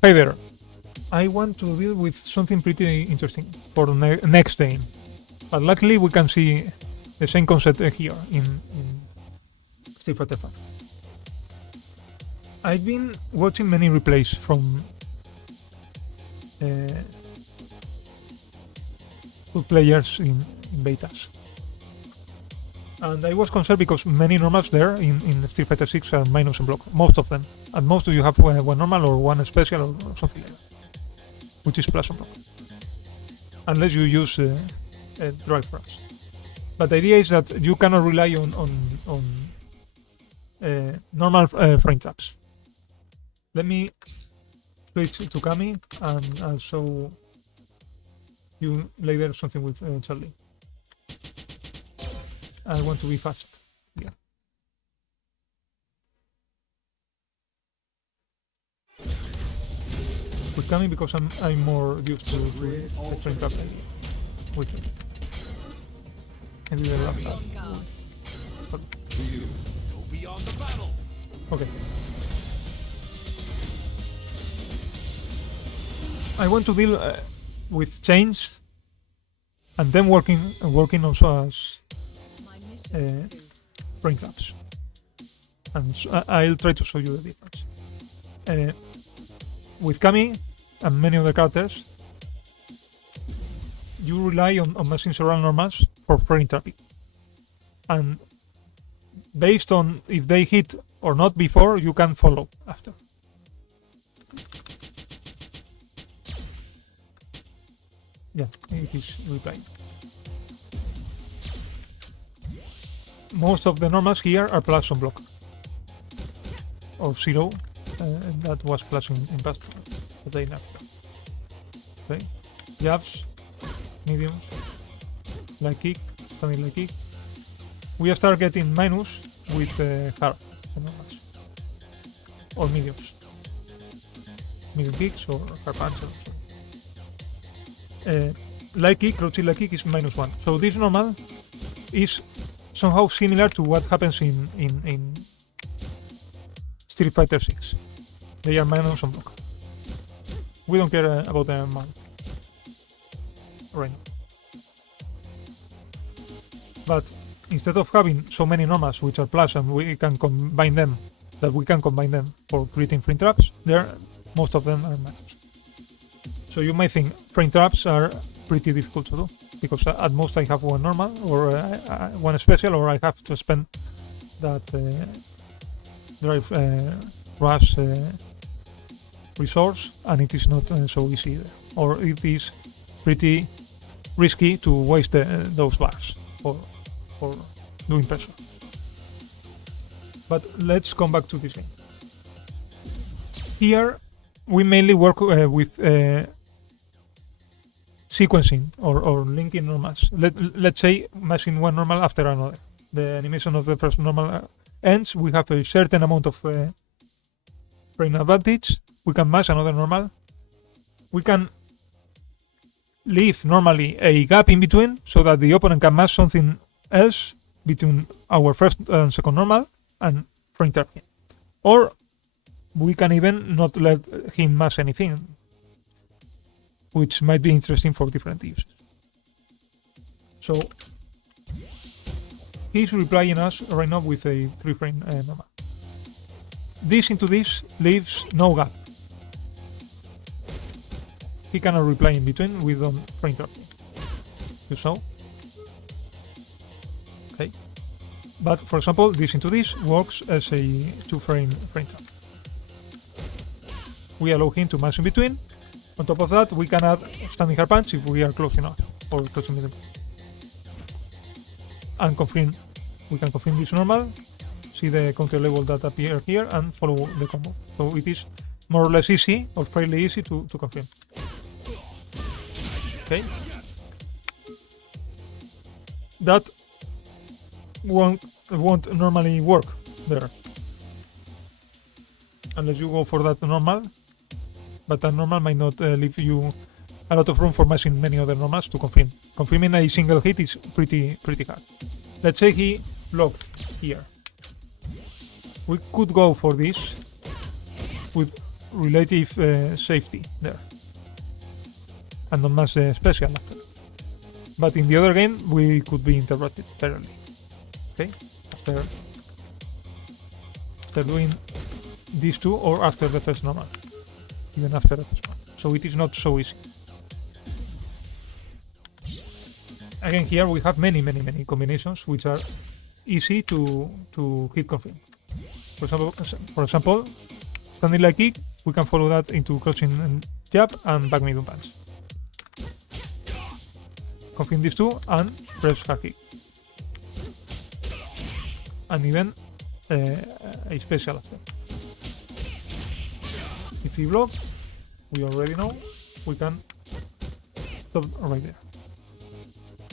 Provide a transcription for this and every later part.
Hey there. I want to deal with something pretty interesting for next game. But luckily we can see the same concept here in Street Fighter 5. I've been watching many replays from good players in betas. And I was concerned because many normals there in Street Fighter 6 are minus and block, most of them. And most of you have one normal or one special or something like that, which is plus and block. Unless you use drive rush. But the idea is that you cannot rely on normal frame traps. Let me switch to Kami and I'll show you later something with Charlie. I want to be fast. Yeah. With Kami because I'm more used to the train trap idea. With it. I didn't love that. Okay. I want to deal with change and then working also as frame traps. And so I'll try to show you the difference. With Kami and many other characters, you rely on machine several normals for frame trapping. And based on if they hit or not before, you can follow after. Yeah, it is replying. Most of the normals here are plus on block. Or zero. And that was plus in past, but they never. Okay. Jabs, medium, light kick, standing light kick. We start getting minus with hard normals. Or mediums. Medium kicks or hard punch. Light kick, crouching light kick is -1. So this normal is somehow similar to what happens in Street Fighter 6. They are minus on block. We don't care about the amount right now. But instead of having so many normals which are plus and we can combine them for creating frame traps, most of them are minus. So you might think frame traps are pretty difficult to do because at most I have one normal or one special, or I have to spend that drive rush resource, and it is not so easy either. Or it is pretty risky to waste those bars for doing pressure. But let's come back to this game. Here we mainly work with sequencing or linking normals. Let's say mashing one normal after another. The animation of the first normal ends, we have a certain amount of frame advantage. We can mash another normal. We can leave normally a gap in between so that the opponent can mash something else between our first and second normal and frame trap him. Or we can even not let him mash anything, which might be interesting for different uses. So he's replying us right now with a 3-frame normal. This into this leaves no gap. He cannot reply in between, we don't frame trap him. You saw? Okay. But for example, this into this works as a 2-frame frame trap. We allow him to mash in between. On top of that, we can add standing hard punch if we are close enough, or close to middle. And confirm, we can confirm this normal, see the counter level that appear here, and follow the combo. So it is more or less easy, or fairly easy to confirm. Okay. That won't normally work there, unless you go for that normal. But that normal might not leave you a lot of room for mashing many other normals to confirm. Confirming a single hit is pretty hard. Let's say he blocked here. We could go for this with relative safety there, and not much special after. But in the other game, we could be interrupted fairly. Okay, after doing these two, or after the first normal, even after the first one. So it is not so easy. Again, here we have many combinations which are easy to hit confirm. For example, standing like kick, we can follow that into crouching and jab and back medium punch. Confirm these two and press hard kick. And even a special after. If we block, we already know we can stop right there.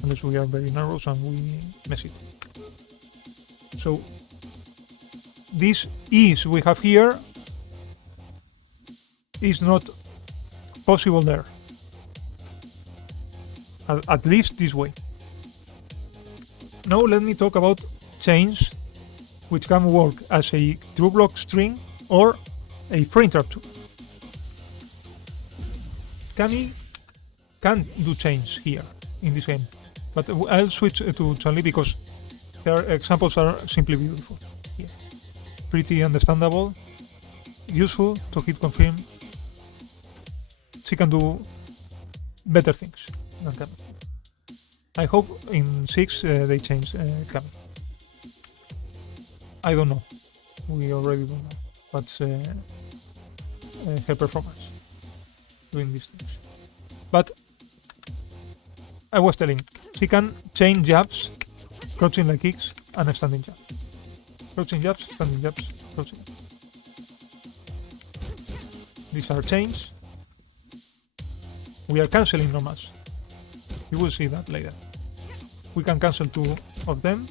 Unless we are very narrow and we mess it. So this ease we have here is not possible there. At least this way. Now let me talk about chains, which can work as a true block string or a frame trap too. Kami can do chains here in this game, but I'll switch to Chun-Li because their examples are simply beautiful. Yeah. Pretty understandable, useful to hit confirm. She can do better things than Kami. I hope in 6 they change Kami. I don't know. We already don't know what's her performance doing these things. But I was telling, she can chain jabs, crouching like kicks, and a standing jab. Crouching jabs, standing jabs, crouching. These are chains. We are cancelling normals. You will see that later. We can cancel 2 of them.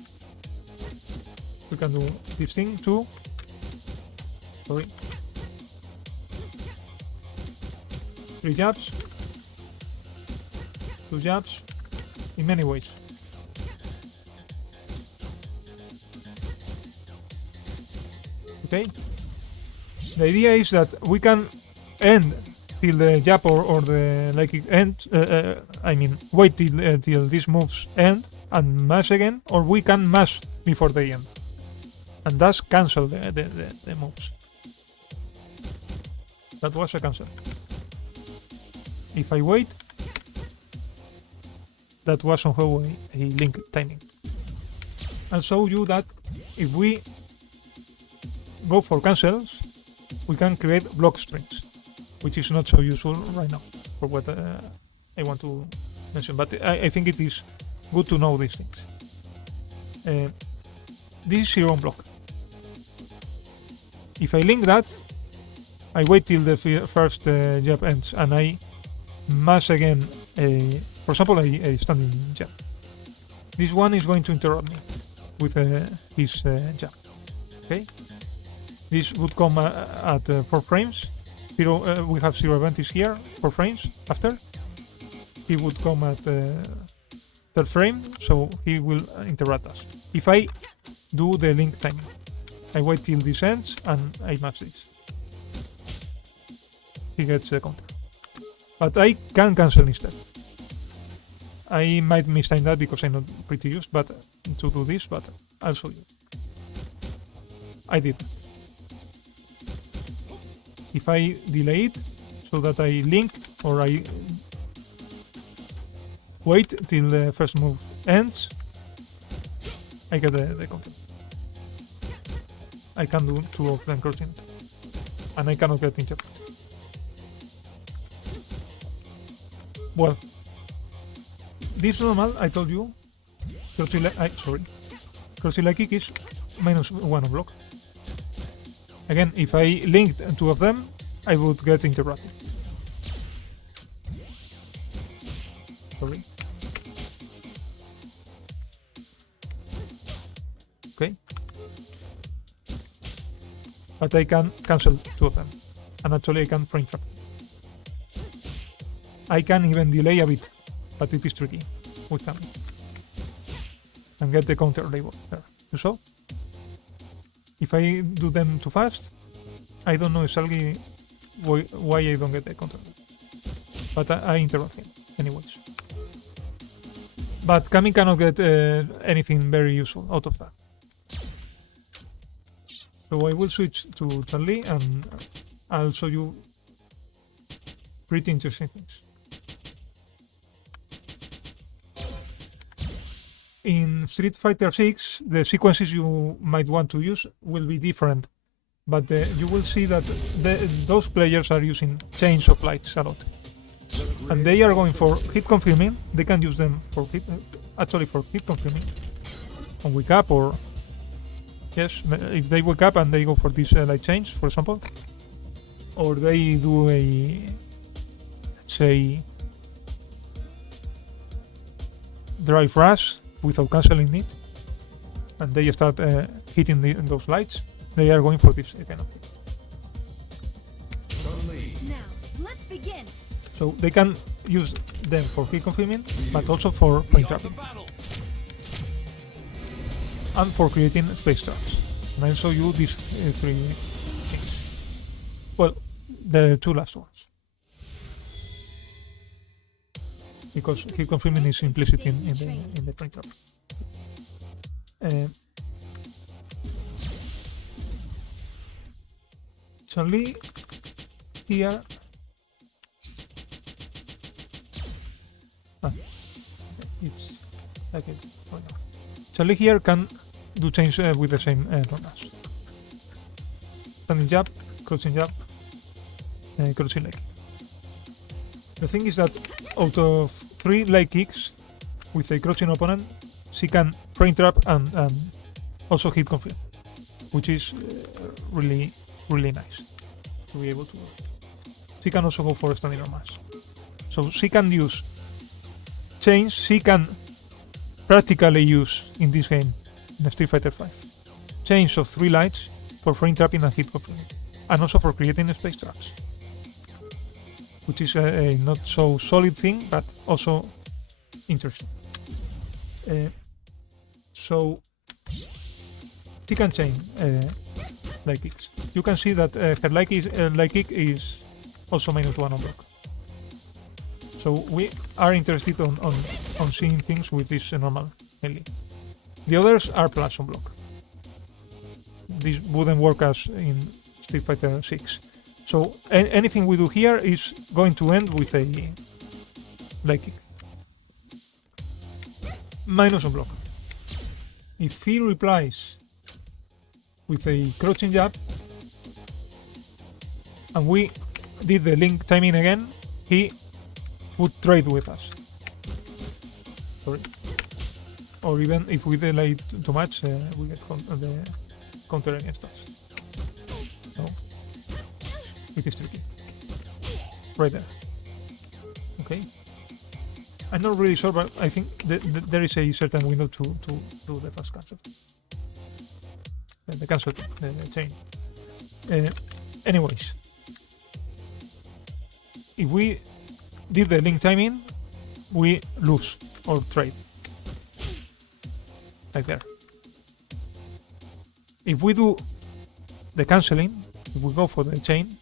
We can do this thing too. Sorry. 3 jabs. 2 jabs. In many ways. Okay. The idea is that we can end till the jab or the leg kick end. Wait till these moves end and mash again, or we can mash before they end, and thus cancel the moves. That was a cancel. If I wait, that was somehow a link timing. I'll show you that if we go for cancels, we can create block strings, which is not so useful right now for what I want to mention, but I think it is good to know these things. This is zero block. If I link that, I wait till the first jab ends and I mash again, for example, a standing jab. This one is going to interrupt me with his jab. Okay, this would come at 4 frames. We have 0 advantage here, 4 frames after. He would come at 3rd frame, so he will interrupt us. If I do the link timing, I wait till this ends and I match this. He gets the counter. But I can cancel instead. I might mistime that because I'm not pretty used to do this, but I'll show you. I did. If I delay it so that I link or I wait till the first move ends, I get the counter. I can do 2 of them crouching and I cannot get interrupted. Well, this normal, I told you, crouching like kick is -1 on block. Again, if I linked 2 of them, I would get interrupted. Sorry. Okay. But I can cancel 2 of them. And actually I can frame trap. I can even delay a bit, but it is tricky with Kami. And get the counter label there. You saw? If I do them too fast, I don't know exactly why I don't get the control. But I interrupt him anyways. But Kami cannot get anything very useful out of that. So I will switch to Charlie and I'll show you pretty interesting things. In Street Fighter 6, the sequences you might want to use will be different, but you will see that those players are using chains of lights a lot. And they are going for hit confirming. They can use them for hit confirming on wake up, or yes, if they wake up and they go for this light change, for example, or they do a, let's say, drive rush without cancelling it, and they start hitting those lights, they are going for this kind of thing. Now, let's begin. So they can use them for hit confirming, but also for point trapping. And for creating space traps. And I'll show you these three things. Well, the two last ones. Because hit confirming is implicit in the point trap. Charlie here. It's like it. Oh, no. Charlie here can do chains with the same runners. Standing jab, crouching jab, crouching leg. The thing is that out of 3 leg kicks with a crouching opponent, she can frame trap and also hit confirm, which is really nice to be able to do. She can also go for standing on mass. So she can use chains, she can practically use in this game, in Street Fighter 5, chains of 3 lights for frame trapping and hit confirming, and also for creating space traps, which is a not so solid thing, but also interesting. So she can chain light kicks. You can see that her light kick is also -1 on block. So we are interested on seeing things with this normal melee. The others are plus on block. This wouldn't work as in Street Fighter 6. So anything we do here is going to end with a light kick. Minus on block. If he replies with a crouching jab and we did the link timing again, he would trade with us. Sorry. Or even if we delay too much, we get the counter against us. So it is tricky. Right there. Okay. I'm not really sure, but I think there is a certain window to do the fast cancel. The cancel, the chain. Anyways, if we did the link timing, we lose or trade. Like there. If we do the cancelling, if we go for the chain,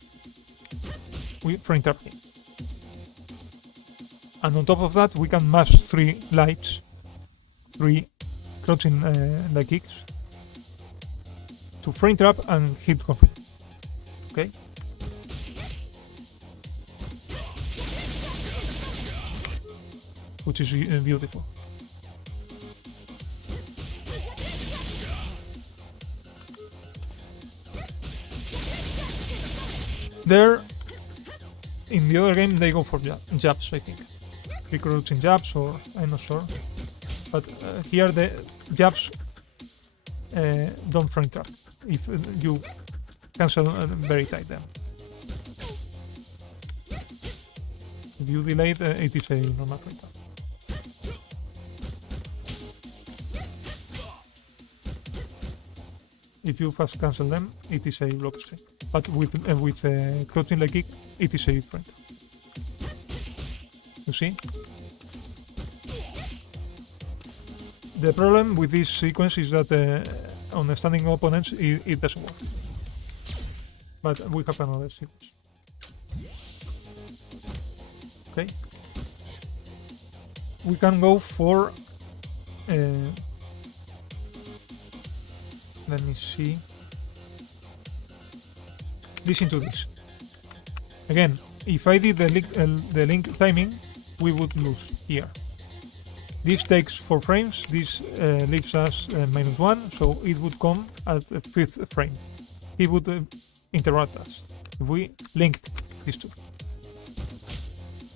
we frame trap him. And on top of that, we can mash 3 lights, 3 crouching light kicks to frame trap and hit confirm. Okay? Which is beautiful. There, in the other game, they go for jabs, I think. Crouching jabs, or I'm not sure. But here the jabs don't frame trap if you cancel very tight them. If you delay it, it is a normal frame trap. If you fast cancel them, it is a block string. But with crouching leg kick, it is a frame trap. You see? The problem with this sequence is that on the standing opponents it doesn't work. But we have another sequence. Okay. We can go for. Let me see. This into this. Again, if I did the link timing, we would lose here. This takes 4 frames. This leaves us -1, so it would come at the 5th frame. It would interrupt us if we linked these two.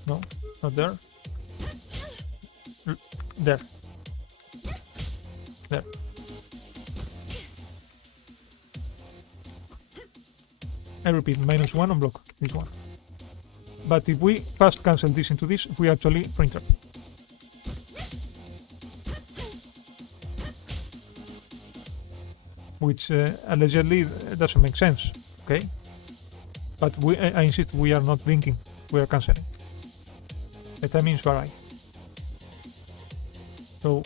No, not there. There. There. I repeat, -1 on block, this one. But if we fast cancel this into this, we actually print it. Which allegedly doesn't make sense, okay? But I insist, we are not linking, we are canceling. The timings vary. So,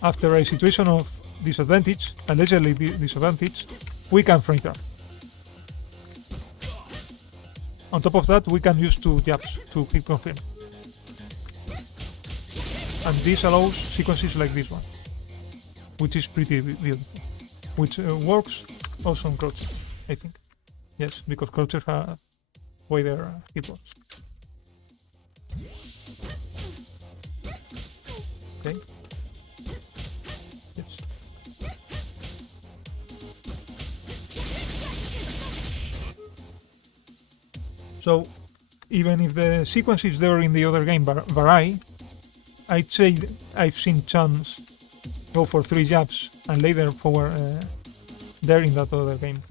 after a situation of disadvantage, allegedly disadvantage, we can frame trap. On top of that, we can use 2 jabs to hit confirm. And this allows sequences like this one, which is pretty beautiful. Which works also on crouches, I think. Yes, because crouches have wider hitbox. Okay. Yes. So, even if the sequences there in the other game vary, I'd say I've seen Chance go for 3 jabs and later forward there in that other game.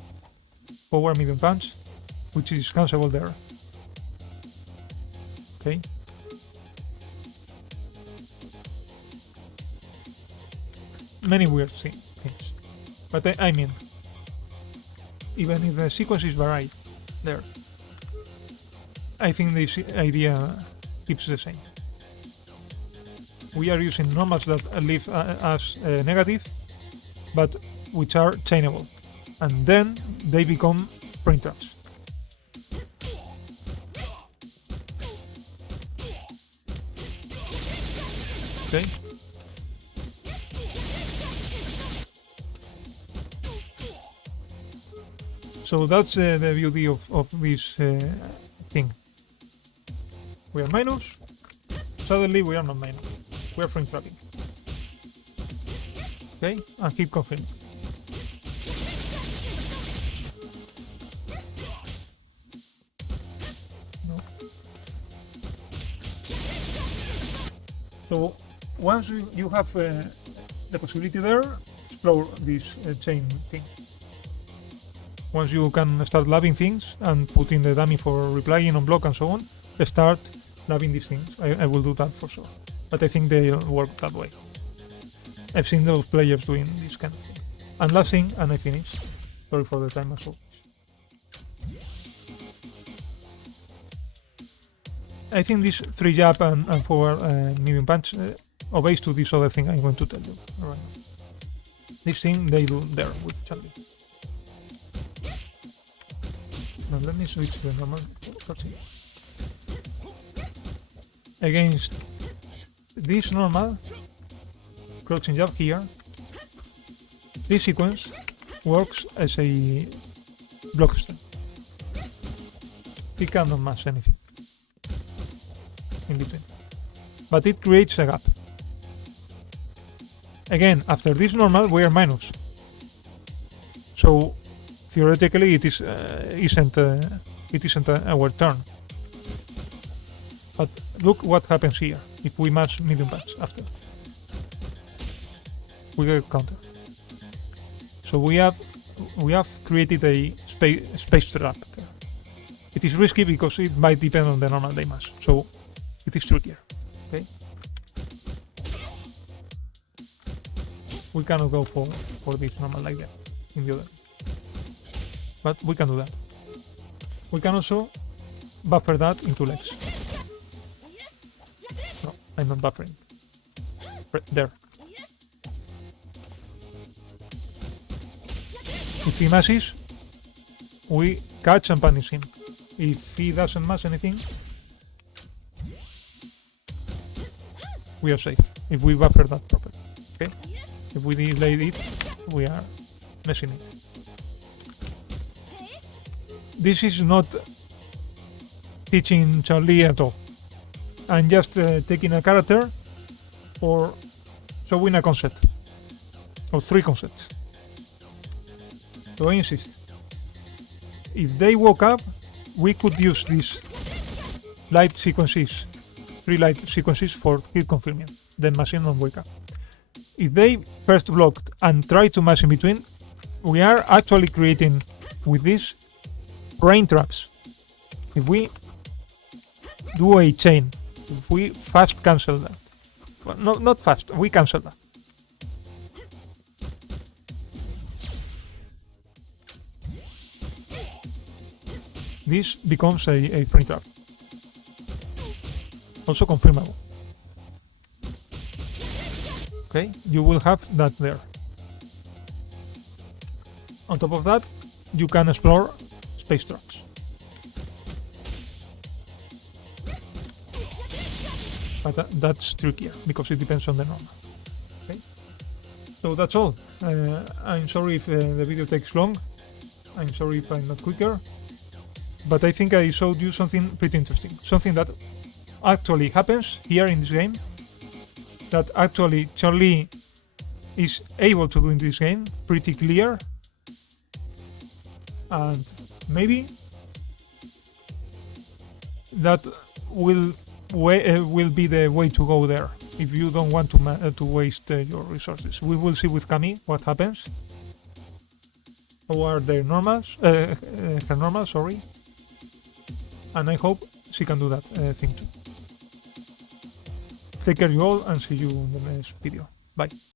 Forward medium punch, which is cancelable there. Okay. Many weird things. But I mean, even if the sequences vary there, I think this idea keeps the same. We are using normals that leave as negative, but which are chainable, and then they become print traps. Okay. So that's the beauty of this thing. We are minus. Suddenly we are not minus. We are frame trapping. Okay, and hit confirm. No. So once you have the possibility there, explore this chain thing. Once you can start labbing things and putting the dummy for replying on block and so on, start labbing these things. I will do that for sure. But I think they'll work that way. I've seen those players doing this kind of thing. And last thing, and I finish. Sorry for the time as well. I think this 3 jab and forward medium punch obeys to this other thing I'm going to tell you right now. This thing they do there with Charlie. Now let me switch to the normal crouching. Against this normal crouching jab here, this sequence works as a block stun. It cannot match anything in between, but it creates a gap. Again, after this normal we are minus, so theoretically it isn't our turn. But look what happens here if we match medium punch after. We get counter. So we have created a space trap there. It is risky because it might depend on the normal they match. So it is trickier. Okay. We cannot go for this normal like that in the other. But we can do that. We can also buffer that into legs. No, I'm not buffering. There. If he mashes, we catch and punish him. If he doesn't mash anything, we are safe. If we buffer that properly, okay? If we delay it, we are messing it. This is not teaching Charlie at all. I'm just taking a character or showing a concept or 3 concepts. So I insist. If they woke up, we could use these light sequences, 3 light sequences for kill confirming. Then machine don't wake up. If they first blocked and try to mash in between, we are actually creating with this brain traps. If we do a chain, if we fast cancel that, well, no, not fast, we cancel that. This becomes a brain trap. Also confirmable. Okay, you will have that there. On top of that, you can explore space tracks. But that's trickier because it depends on the normal. Okay, so that's all. I'm sorry if the video takes long. I'm sorry if I'm not quicker. But I think I showed you something pretty interesting. Something that actually happens here in this game. That actually Charlie is able to do in this game. Pretty clear. And maybe that will be the way to go there if you don't want to waste your resources. We will see with Camille what happens. How are their normals? Her normals, sorry. And I hope she can do that thing too. Take care you all and see you in the next video. Bye.